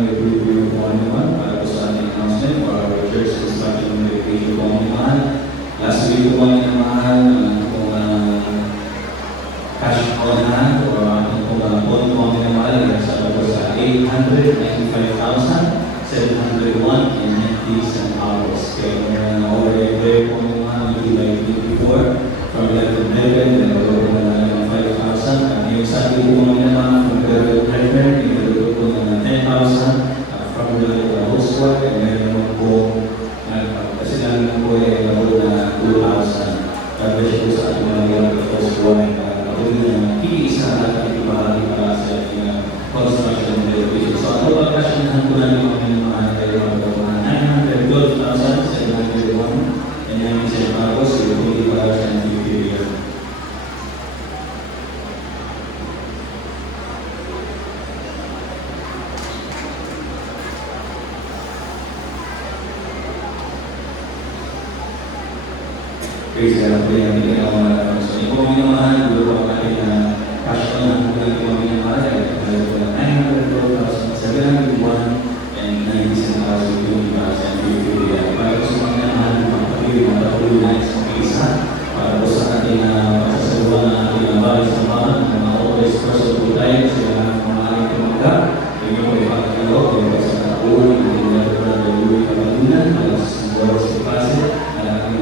may preview po naman para po sa ating announcement for our church construction dedication po naman. Last week po naman kung cash on hand o ating po bond po naman sa 895,701.90 centavos. Kaya kung already there po naman, like before, from 11 million, then wala po na 5,000. At yung sabi po naman, from the treasurer, ito po na 10,000 from the host work, and then naman po, kasi namin po ay nabot na 2,000. Tapos po sa ating mga host work, ako na kiisa at ibahagi para sa ating construction dedication. So, ano ba kasi nahan po namin mga kayo mga 912,701 and then centavos, yung hindi para sa inferior. Praise God po yung hindi na mga so, yung mga minamahal, gulo po natin na cash on ang mga minamahal ay po na 912,701 and 90 centavos yung para sa inferior. Para po sa mga minamahal, magpapili, magpapili na isang isa para po sa ating pasasaluhan ng ating bahay sa mga authorized person po tayo sila ang maaaring tumaga. Yung po ipagkalo, yung po sa taon, yung Dr. Louis Cabalunan, alas ng Boros de Pase, ang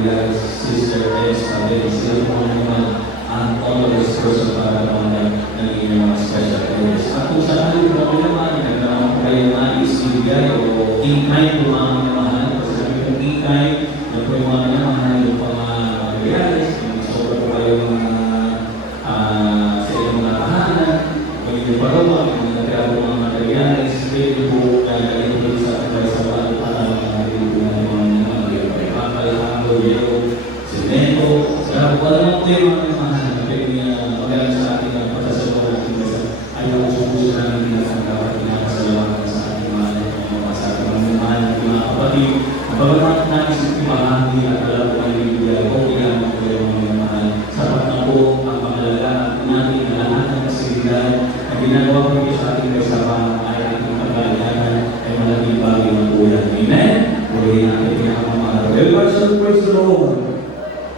Sister S. Abel, sila po naman ang authorized person para naman naging mga special areas. At kung saan po naman, nagkaroon po kayo na isibigay o in-kind po mga minamahal, kasi sabi kong in-kind, na po yung mga minamahal, yung mga materials, yung sobra po kayo sa inyong mga tahanan, kung yung parawa, yung mga natira po mga materials, pwede po gagawin po sa bago para mga semento, wala po yung mga mahal na pwede sa ating pagsasaluhan natin kasi ayaw ko supuso namin dapat pinakasaluhan sa ating mahal na sa ating mahal na mga kapatid. Pagkakat natin sa timahagi at alam ko ay bibigyan ko, kailangan ko yung mga mahal. Sapat na po ang pangalagaan natin na lahat ng kasilidad na ginagawa ko sa ating kasama ay ating pagkalagaan ay malaking bagay ng ulan. Amen? Puri natin pinakamamahal. Well, praise the Lord.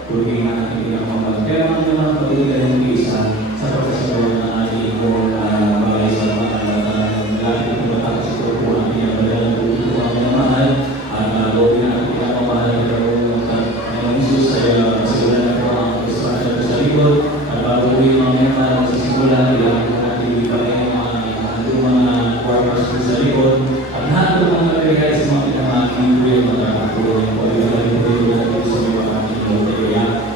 Puri natin pinakamamahal. Kaya mga pagkalitan ng isa sa pagkasaluhan ng ating bagay sa mga lagi kong matapos ito po ang pinapadalang po ito ang minamahal at gawin natin pinakamamahal na gawin ng Jesus ay pasimulan na po ang construction sa likod at bago po yung mga minamahal sa simula ilagay natin ibigay mga quarters sa likod at lahat po mga materials sa mga pinamahal po yung magkakakulong po ilagay po yung mga sa mga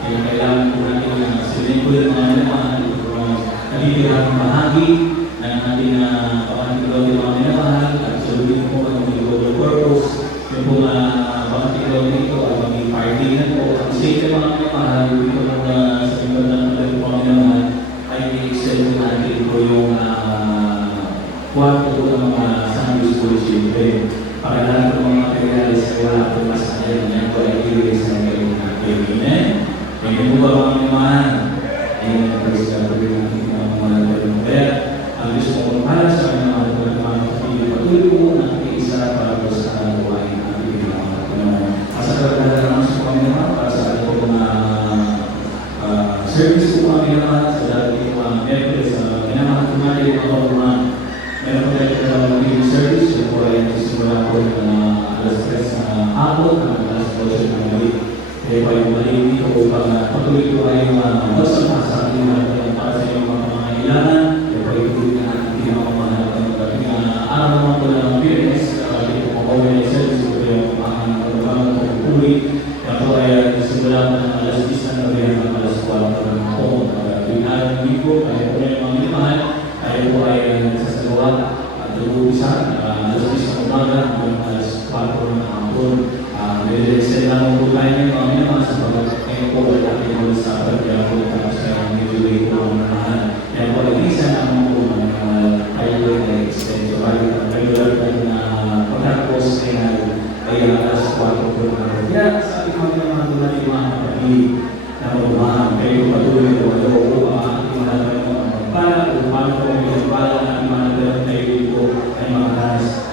kaya kailangan po natin na silin po yung mga minamahal natitirang bahagi ng ating pangatigaw ng mga minamahal at saluhin po ang mga global purpose yung po pangatigaw nito at maging party na po ang safety mga minamahal dito sa ibang ng mga minamahal ay i-extend natin po yung kwarto po ng mga Sunday School children para lahat ng mga materials ay wala po mas ayan yan po ay i-release na kayo natin. Amen? Ngayon po ba mga minamahal? Ayan, praise God po yung ating kaya ang gusto kong para sa mga kapatid, patuloy po na isa para po sa buhay ng ating mga masagaganda naman sa Panginoon para sa ating mga service po kami naman sa dating mga members sa minamahal po natin yung mga meron po tayo na mga service yung po ay nagsimula po alas 3 sa hapon hanggang alas 12 ng gabi. Kaya po yung mali dito upang patuloy po ay magsama sa ating para sa inyong mga pangangailangan. Kaya po yung patuloy na ating pinamamahal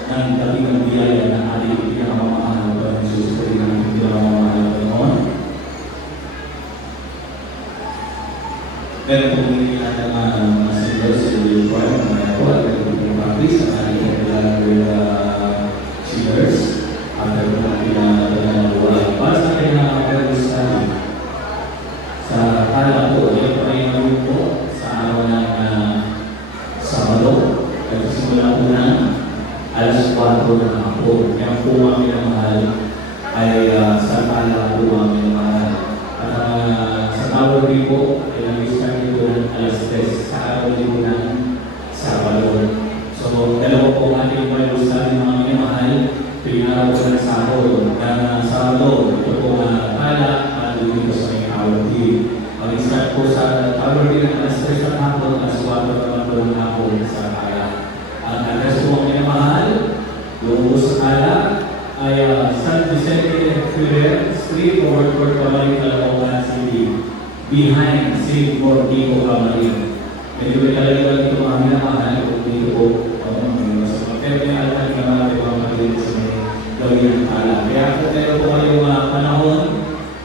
ng dating biyaya na ating pinakamamahal na Panginoon Jesus Kristo ng pinakamamahal na Panginoon. Pero kung hindi natin mga singles, hindi ko alam na ako at practice sa ating singers after kung natin pinagawa. Para sa akin na sa kala ko, yung pahingayon ko sa araw ng Sabado, nagsimula ko ng alas 4 ng hapon. Kaya po ang minamahal ay sa kala po ang minamahal. At sa tawag din po, ay nag-start ko ng alas 3 sa araw din po ng Sabado. So, dalawa po ang ating Bible study mga minamahal. Pinaraw ko ng Sabado. Ito po ang kala at dito sa may tawag din. Mag-start po sa tawag din ng alas 3 ng hapon, alas 4 naman po ng hapon sa kala. Ang address po ang minamahal, yung po sa kala, ay San Vicente Ferrer Street, Overcourt, Camarin, Caloocan City, behind St. Portico, Camarin. Medyo may talaga dito mga minamahal, kung dito po, sa pagkaya niya alam na mga mga maliit sa may gawin ng kala. Kaya kung meron po kayong panahon,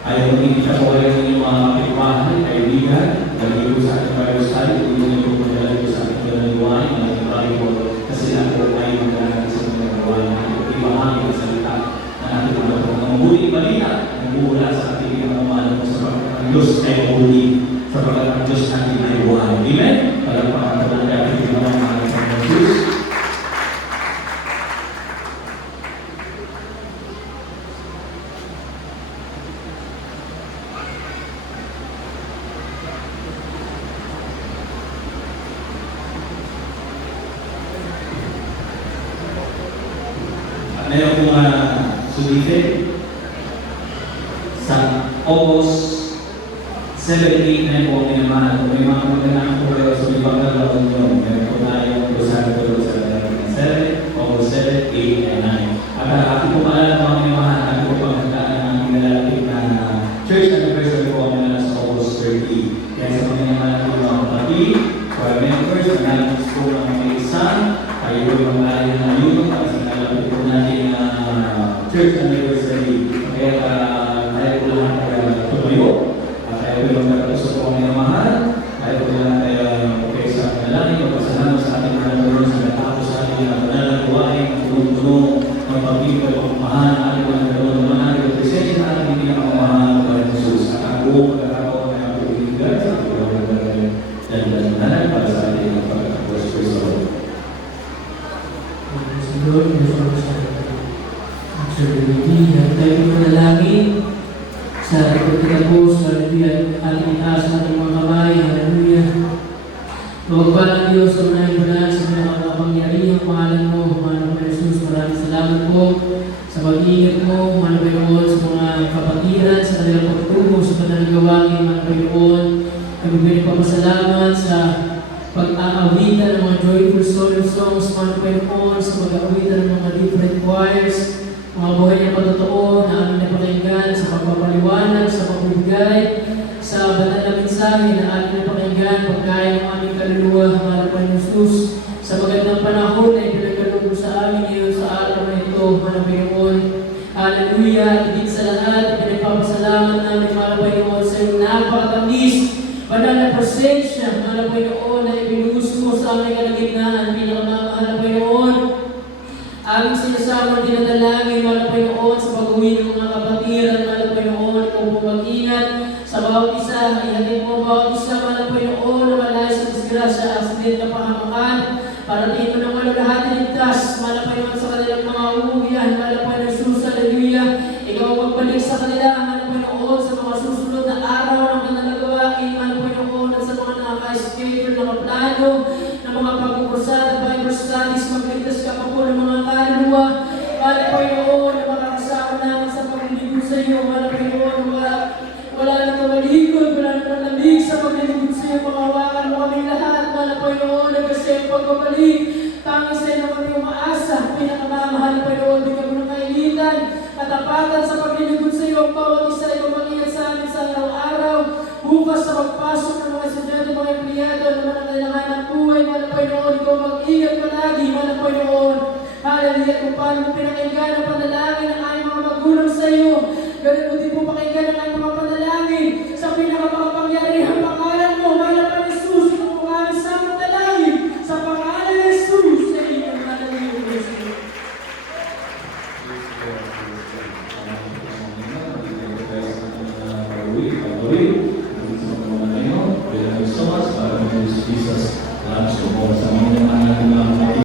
ay hindi siya po kayo ng mga kapitbahan, kaibigan, lagi po sa ating Bible study, hindi nyo po madalagi po sa ating panaliwain, mga Bible, kasi lang po ay magdalagi sa mga gawain na ibahagi ang salita na ating mga po. Ang muli balita, nagmumula sa ating mga mahal sa pagkakas ng Diyos ay muli, sa pagkakas ng Diyos natin ay buhay. Amen? Palagpakan po ng ating mga mahal sa Diyos. Meron po sulitin sa August 7-8 po ang minamahal. Kung may mga magandang po kayo sa ibang gagawin nyo, meron po tayong Rosario Tolo sa 7, August 7, 8, and 9. At ating po maalala mga minamahal, ating po pagkakaan ng ating nalalapit na church anniversary po ang minamahal sa August 30. Kaya sa mga minamahal po mga kapatid, for members, analysis po ng mga isan, kayo po yung mga na yun, para sa nalalapit po natin church anniversary. Kaya tayo po lahat ay tumayo. Tayo po lang nagkatusok po ang minamahal. Tayo po lang tayo sa panalangin, magpasalamat sa ating mga Lord sa natapos sa ating panalangin, punong-punong, magpapigil po ang mahal na ating mga Lord naman natin, presensya na ating hindi nakamamahal ng Jesus. At ang buong pagkakaroon na ating pinigyan sa ating mga Lord para sa ating pagkakapos po sa Lord. Lord, Sir tayo manalangin sa pagkatapos, hallelujah, ating itaas sa ating mga kamay, hallelujah. Magpapala ng Diyos sa mga ibanan sa mga kapangyarihan, pangalan mo, Manong Jesus, maraming salamat po sa pag-iingat mo, Manong Panginoon, sa mga kapatiran, sa kanilang pagtubo, sa kanilang gawain, Manong Panginoon. Kami pinagpapasalamat sa pag-aawitan ng mga joyful soul songs, Manong Panginoon, sa pag-aawitan ng mga different choirs, mga buhay na patotoo na aming napakinggan sa pagpapaliwanag, sa pagbibigay, sa banal na mensahe na aming napakinggan, pagkain ng aming kaluluwa, Manong Panginoon Jesus, sa magandang panahon na ipinagkaloob sa amin ngayon sa araw na ito, Manong Panginoon. Hallelujah! Higit sa lahat, pinagpapasalamat namin, Manong Panginoon, sa iyong napakatamis, banal na presensya, Manong Panginoon, na ibinuhos mo sa aming kalagitnaan, pinakamamahal na Panginoon. Aming sinasama dinadalangin, Manong Panginoon, sa pag-uwi ng mga kapatiran, Manong Panginoon, ikaw po mag-ingat sa bawat isa, ihatid mo bawat isa, Manong Panginoon, na malay sa disgrasya, aksident na pahamakan, para tingin mo ng walang lahat iligtas, Manong Panginoon, sa kanilang mga uuwihan, Manong Panginoon, Jesus, hallelujah, ikaw magbalik sa kanila, Manong Panginoon, sa mga susunod na araw ng kanilang gawain, Manong Panginoon, at sa mga naka-schedule, naka-plano, ng mga pag-uusad, Bible studies, magligtas ka pa po ng mga kaluluwa, Manong Panginoon, na makakasama namin sa paglilingkod sa iyo, Manong Panginoon, wala nang kamalikod, wala nang lamig sa paglilingkod sa iyo, makawakan mo kami lahat, Manong Panginoon, na kasi ang pagbabalik, tanging sa iyo kami umaasa, pinakamamahal na Panginoon, di kami ng kailitan, katapatan sa paglilingkod sa iyo, ang bawat isa ay mag-ingat sa amin sa araw-araw, bukas sa pagpasok ng mga estudyante, mga empleyado, na mga kailangan ng buhay, Manong Panginoon, ikaw mag-ingat palagi, Manong Panginoon, hallelujah. at kung paano mo pinakinggan ang panalangin ng aming mga magulang sa iyo. Ganun mo din po pakinggan ang aming mga panalangin sa pinakamakapangyarihang pangalan mo. May laman Jesus, ito po ang aming samang dalangin. Sa pangalan ni Jesus, sa inyong panalangin.